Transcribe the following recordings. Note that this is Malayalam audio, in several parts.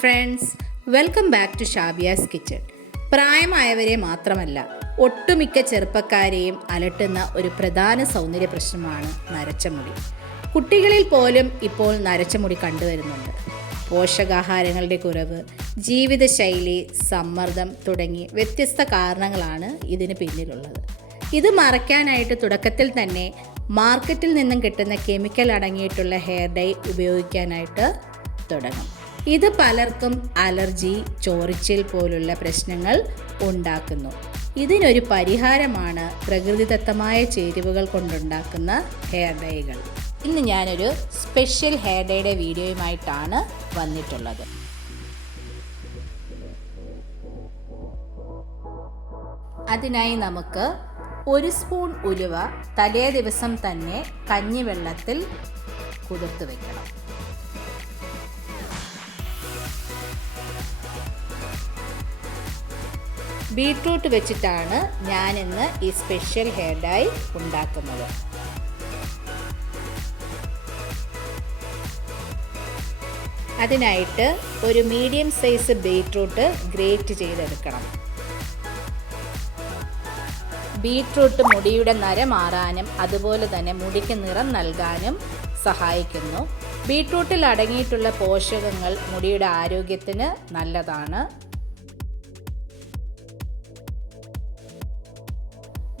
Friends welcome back to Shabiya's kitchen പ്രായമായവരെ മാത്രമല്ല ഒട്ടുമിക്ക ചെറുപ്പക്കാരെയും അലട്ടുന്ന ഒരു പ്രധാന സൗന്ദര്യ പ്രശ്നമാണ് നരച്ച മുടി കുട്ടികളിൽ പോലും ഇപ്പോൾ നരച്ച മുടി കണ്ടുവരുന്നുണ്ട്. പോഷകാഹാരങ്ങളുടെ കുറവ് ജീവിതശൈലി സമ്മർദ്ദം തുടങ്ങി വ്യത്യസ്ത കാരണങ്ങളാണ് ഇതിന് പിന്നിലുള്ളത്. ഇത് മറയ്ക്കാനായിട്ട് തുടക്കത്തിൽ തന്നെ മാർക്കറ്റിൽ നിന്നും കിട്ടുന്ന കെമിക്കൽ അടങ്ങിയിട്ടുള്ള ഹെയർ ഡൈ ഉപയോഗിക്കാനായിട്ട് തുടങ്ങും. ഇത് പലർക്കും അലർജി ചോറിച്ചിൽ പോലുള്ള പ്രശ്നങ്ങൾ ഉണ്ടാക്കുന്നു. ഇതിനൊരു പരിഹാരമാണ് പ്രകൃതിദത്തമായ ചേരുവകൾ കൊണ്ടുണ്ടാക്കുന്ന ഹെയർ ഡൈകൾ. ഇന്ന് ഞാനൊരു സ്പെഷ്യൽ ഹെയർ ഡൈയുടെ വീഡിയോയുമായിട്ടാണ് വന്നിട്ടുള്ളത്. അതിനായി നമുക്ക് ഒരു സ്പൂൺ ഉലുവ തലേ ദിവസം തന്നെ കഞ്ഞിവെള്ളത്തിൽ കുതിർത്ത് വെക്കണം. ബീട്രൂട്ട് വെച്ചിട്ടാണ് ഞാനിന്ന് ഈ സ്പെഷ്യൽ ഹെയർ ഡൈ ഉണ്ടാക്കുന്നത്. അതിനായിട്ട് ഒരു മീഡിയം സൈസ് ബീട്രൂട്ട് ഗ്രേറ്റ് ചെയ്തെടുക്കണം. ബീട്രൂട്ട് മുടിയുടെ നര മാറാനും അതുപോലെ തന്നെ മുടിക്ക് നിറം നൽകാനും സഹായിക്കുന്നു. ബീട്രൂട്ടിൽ അടങ്ങിയിട്ടുള്ള പോഷകങ്ങൾ മുടിയുടെ ആരോഗ്യത്തിന് നല്ലതാണ്.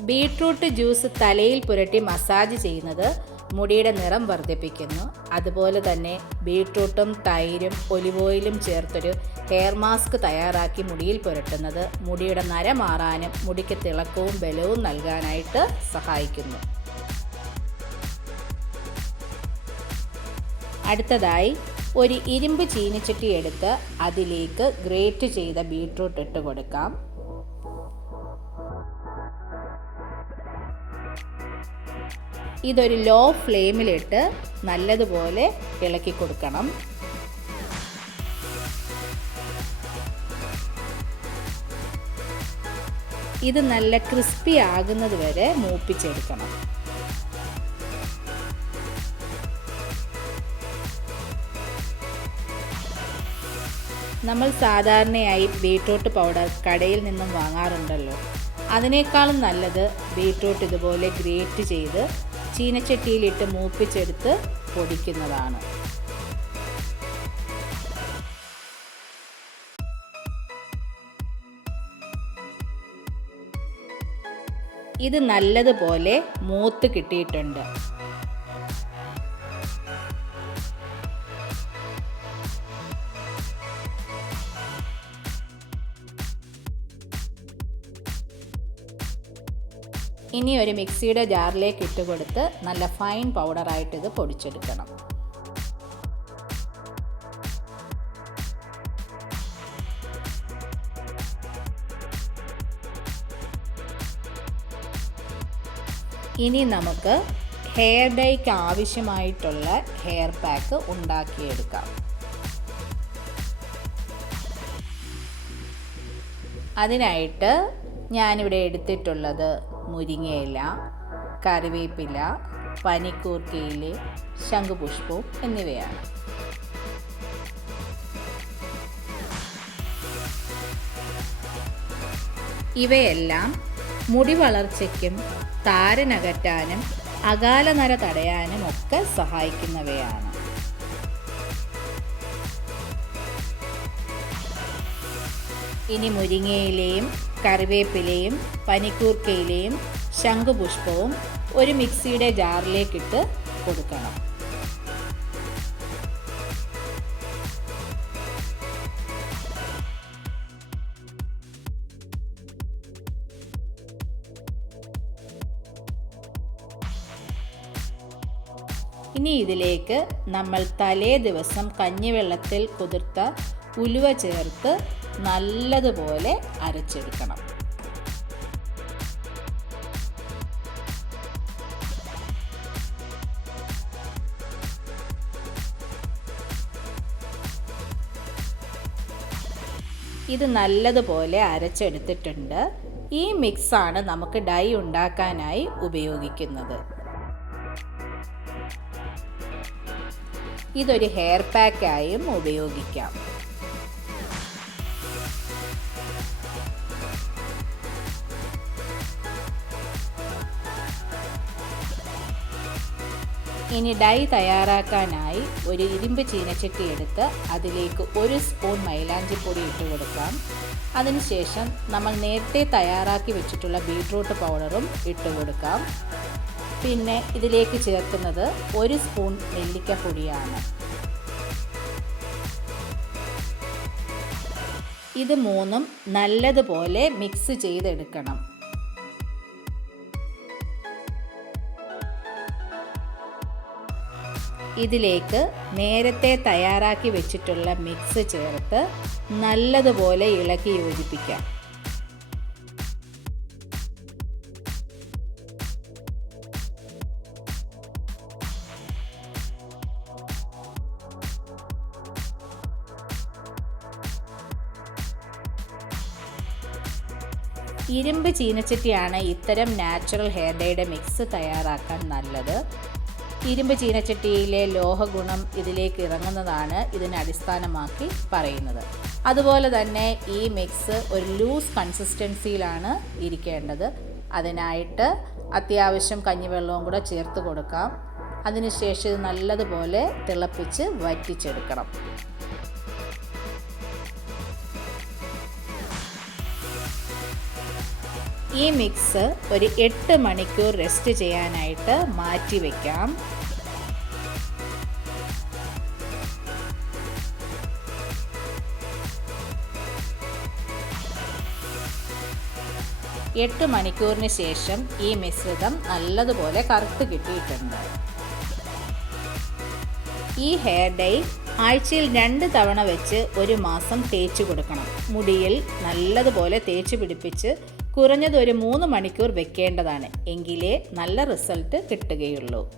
ബീട്രൂട്ട് ജ്യൂസ് തലയിൽ പുരട്ടി മസാജ് ചെയ്യുന്നത് മുടിയുടെ നിറം വർദ്ധിപ്പിക്കുന്നു. അതുപോലെ തന്നെ ബീട്രൂട്ടും തൈരും ഒലിവ് ഓയിലും ചേർത്തൊരു ഹെയർ മാസ്ക് തയ്യാറാക്കി മുടിയിൽ പുരട്ടുന്നത് മുടിയുടെ നര മാറാനും മുടിക്ക് തിളക്കവും ബലവും നൽകാനായിട്ട് സഹായിക്കുന്നു. അടുത്തതായി ഒരു ഇരുമ്പ് ചീനിച്ചട്ടി എടുത്ത് അതിലേക്ക് ഗ്രേറ്റ് ചെയ്ത ബീട്രൂട്ട് ഇട്ട് കൊടുക്കാം. ഇതൊരു ലോ ഫ്ലെയിമിലിട്ട് നല്ലതുപോലെ ഇളക്കി കൊടുക്കണം. ഇത് നല്ല ക്രിസ്പി ആകുന്നത് വരെ മൂപ്പിച്ചെടുക്കണം. നമ്മൾ സാധാരണയായി ബീട്രൂട്ട് പൗഡർ കടയിൽ നിന്നും വാങ്ങാറുണ്ടല്ലോ. അതിനേക്കാളും നല്ലത് ബീട്രൂട്ട് ഇതുപോലെ ഗ്രേറ്റ് ചെയ്ത് ചീനച്ചട്ടിയിലിട്ട് മൂപ്പിച്ചെടുത്ത് പൊടിക്കുന്നതാണ്. ഇത് നല്ലതുപോലെ മൂത്ത് കിട്ടിയിട്ടുണ്ട്. ഇനി ഒരു മിക്സിയുടെ ജാറിലേക്ക് ഇട്ട് കൊടുത്ത് നല്ല ഫൈൻ പൗഡറായിട്ട് ഇത് പൊടിച്ചെടുക്കണം. ഇനി നമുക്ക് ഹെയർ ഡൈക്ക് ആവശ്യമായിട്ടുള്ള ഹെയർ പാക്ക് ഉണ്ടാക്കിയെടുക്കാം. അതിനായിട്ട് ഞാനിവിടെ എടുത്തിട്ടുള്ളത് മുരിങ്ങയില കറിവേപ്പില പനിക്കൂർക്കയിൽ ശംഖുപുഷ്പവും എന്നിവയാണ്. ഇവയെല്ലാം മുടി വളർച്ചയ്ക്കും താരനകറ്റാനും അകാലനര തടയാനും ഒക്കെ സഹായിക്കുന്നവയാണ്. ഇനി മുരിങ്ങയിലയും കറിവേപ്പിലയും പനിക്കൂർക്കയിലയും ശംഖുപുഷ്പവും ഒരു മിക്സിയുടെ ജാറിലേക്കിട്ട് കൊടുക്കണം. ഇനി ഇതിലേക്ക് നമ്മൾ തലേ ദിവസം കഞ്ഞിവെള്ളത്തിൽ കുതിർത്ത ഉലുവ ചേർത്ത് നല്ലതുപോലെ അരച്ചെടുക്കണം. ഇത് നല്ലതുപോലെ അരച്ചെടുത്തിട്ടുണ്ട്. ഈ മിക്സാണ് നമുക്ക് ഡൈ ഉണ്ടാക്കാനായി ഉപയോഗിക്കുന്നത്. ഇതൊരു ഹെയർ പാക്കായും ഉപയോഗിക്കാം. ഇനി ഡൈ തയ്യാറാക്കാനായി ഒരു ഇരുമ്പ് ചീനച്ചട്ടി എടുത്ത് അതിലേക്ക് ഒരു സ്പൂൺ മൈലാഞ്ചിപ്പൊടി ഇട്ട് കൊടുക്കാം. അതിനുശേഷം നമ്മൾ നേരത്തെ തയ്യാറാക്കി വെച്ചിട്ടുള്ള ബീട്രൂട്ട് പൗഡറും ഇട്ട് കൊടുക്കാം. പിന്നെ ഇതിലേക്ക് ചേർക്കുന്നത് ഒരു സ്പൂൺ നെല്ലിക്കപ്പൊടിയാണ് ഇത് മൂന്നും നല്ലതുപോലെ മിക്സ് ചെയ്തെടുക്കണം. ഇതിലേക്ക് നേരത്തെ തയ്യാറാക്കി വെച്ചിട്ടുള്ള മിക്സ് ചേർത്ത് നല്ലതുപോലെ ഇളക്കി യോജിപ്പിക്കാം. ഇരുമ്പ് ചീനച്ചട്ടിയാണ് ഇത്തരം നാച്ചുറൽ ഹെയർ ഡേയുടെ മിക്സ് തയ്യാറാക്കാൻ നല്ലത്. ഇരുമ്പ് ചീനച്ചട്ടിയിലെ ലോഹഗുണം ഇതിലേക്ക് ഇറങ്ങുന്നതാണ് ഇതിനെ അടിസ്ഥാനമാക്കി പറയുന്നത്. അതുപോലെ തന്നെ ഈ മിക്സ് ഒരു ലൂസ് കൺസിസ്റ്റൻസിയിലാണ് ഇരിക്കേണ്ടത്. അതിനായിട്ട് അത്യാവശ്യം കഞ്ഞിവെള്ളവും കൂടെ ചേർത്ത് കൊടുക്കാം. അതിനുശേഷം നല്ലതുപോലെ തിളപ്പിച്ച് വറ്റിച്ചെടുക്കണം. ഈ മിക്സ് ഒരു എട്ട് മണിക്കൂർ റെസ്റ്റ് ചെയ്യാനായിട്ട് മാറ്റി വയ്ക്കാം എട്ട് മണിക്കൂറിന് ശേഷം ഈ മിശ്രിതം നല്ലതുപോലെ കറുത്ത് കിട്ടിയിട്ടുണ്ട്. ഈ ഹെയർ ഡൈ ആഴ്ചയിൽ രണ്ട് തവണ വെച്ച് ഒരു മാസം തേച്ച് കൊടുക്കണം. മുടിയിൽ നല്ലതുപോലെ തേച്ച് പിടിപ്പിച്ച് കുറഞ്ഞത് ഒരു മൂന്ന് മണിക്കൂർ വെക്കേണ്ടതാണ്. എങ്കിലേ നല്ല റിസൾട്ട് കിട്ടുകയുള്ളൂ.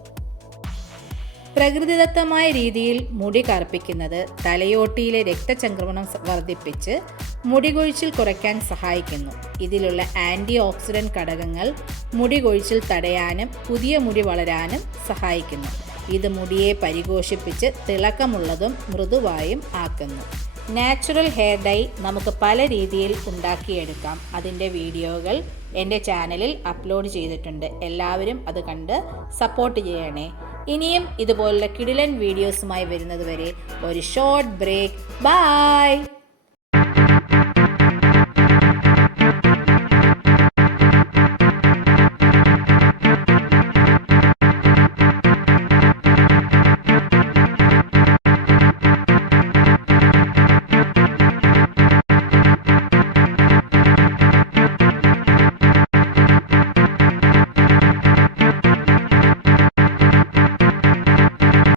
പ്രകൃതിദത്തമായ രീതിയിൽ മുടി കറുപ്പിക്കുന്നത് തലയോട്ടിയിലെ രക്തചംക്രമണം വർദ്ധിപ്പിച്ച് മുടി കൊഴിച്ചിൽ കുറയ്ക്കാൻ സഹായിക്കുന്നു. ഇതിലുള്ള ആന്റി ഓക്സിഡന്റ് ഘടകങ്ങൾ മുടി കൊഴിച്ചിൽ തടയാനും പുതിയ മുടി വളരാനും സഹായിക്കുന്നു. ഇത് മുടിയെ പരിപോഷിപ്പിച്ച് തിളക്കമുള്ളതും മൃദുവായും ആക്കുന്നു. നാച്ചുറൽ ഹെയർ ഡൈ നമുക്ക് പല രീതിയിൽ ഉണ്ടാക്കിയെടുക്കാം. അതിന്റെ വീഡിയോകൾ എന്റെ ചാനലിൽ അപ്ലോഡ് ചെയ്തിട്ടുണ്ട്. എല്ലാവരും അത് കണ്ട് സപ്പോർട്ട് ചെയ്യണേ. ഇനിയും ഇതുപോലുള്ള കിടിലൻ വീഡിയോസുമായി വരുന്നതുവരെ ഒരു ഷോർട്ട് ബ്രേക്ക്. ബായ്